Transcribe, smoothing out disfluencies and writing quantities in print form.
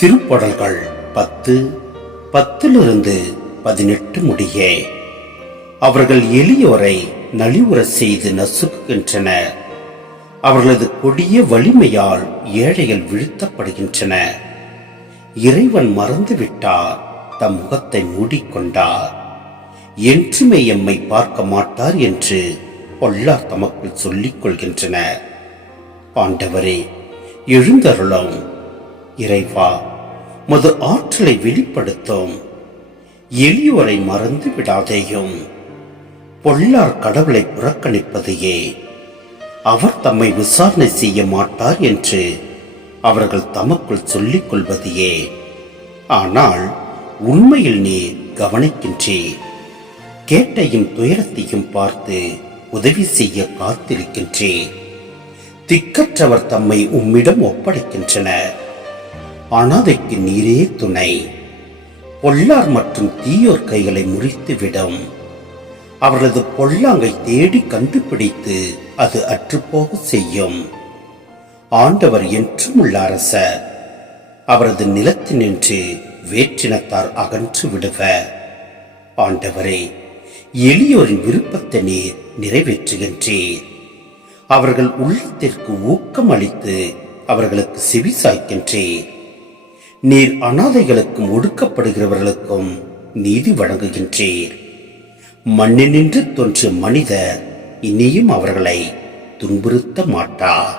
திருப்பாடல்கள் 10:10 முடிய. அவர்கள் எளியோரை நலிவுற செய்து நசுக்குகின்றனர். அவர்களது கொடிய வலிமையால் ஏழைகள் வீழ்த்தப்படுகின்றனர். இறைவன் மறந்துவிட்டார், தம் முகத்தை மூடிக்கொண்டார். என்றுமே எம்மை பார்க்க மாட்டார் என்று பொல்லார் தமக்குள் சொல்லிக் கொள்கின்றனர். ஆண்டவரே, எழுந்தருளும். இறைவா, மது ஆற்றலை வெளிப்படுத்தும். எளியோரை மறந்து விடாதேயும். பொல்லார் கடவுளை புறக்கணிப்பதையே. அவர் தம்மை விசாரணை செய்ய மாட்டார் என்று அவர்கள் தமக்குள் சொல்லிக் கொள்வதையே. ஆனால் உண்மையில் நீர் கவனிக்கின்றீர். கேட்டையும் துயரத்தையும் பார்த்து உதவி செய்ய காத்திருக்கின்றீர். திக்கற்றவர் தம்மை உம்மிடம் ஒப்படைக்கின்றனர். அனாதைக்கு நீரே துணை. பொல்லார் மற்றும் தீயோர் கைகளை முறித்துவிடும். அவர்களது பொல்லாங்கை தேடி கண்டுபிடித்து அது அற்றுப்போக செய்யும். ஆண்டவர் என்றும் உள்ள அரசர். அவரது நிலத்தினின்று வேற்றினத்தார் அகன்று விடுவர். ஆண்டவரே, எளியோரின் விருப்பத்தை நீர் நிறைவேற்றுகின்றீர். அவர்கள் உள்ளத்திற்கு ஊக்கம் அளித்து அவர்களுக்கு செவி சாய்க்கின்றீர். நீர் அனாதைகளுக்கும் ஒடுக்கப்படுகிறவர்களுக்கும் நீதி வழங்குகின்றீர். மண்ணினின்று தோன்றிய மனிதர் இனியும் அவர்களை துன்புறுத்த மாட்டார்.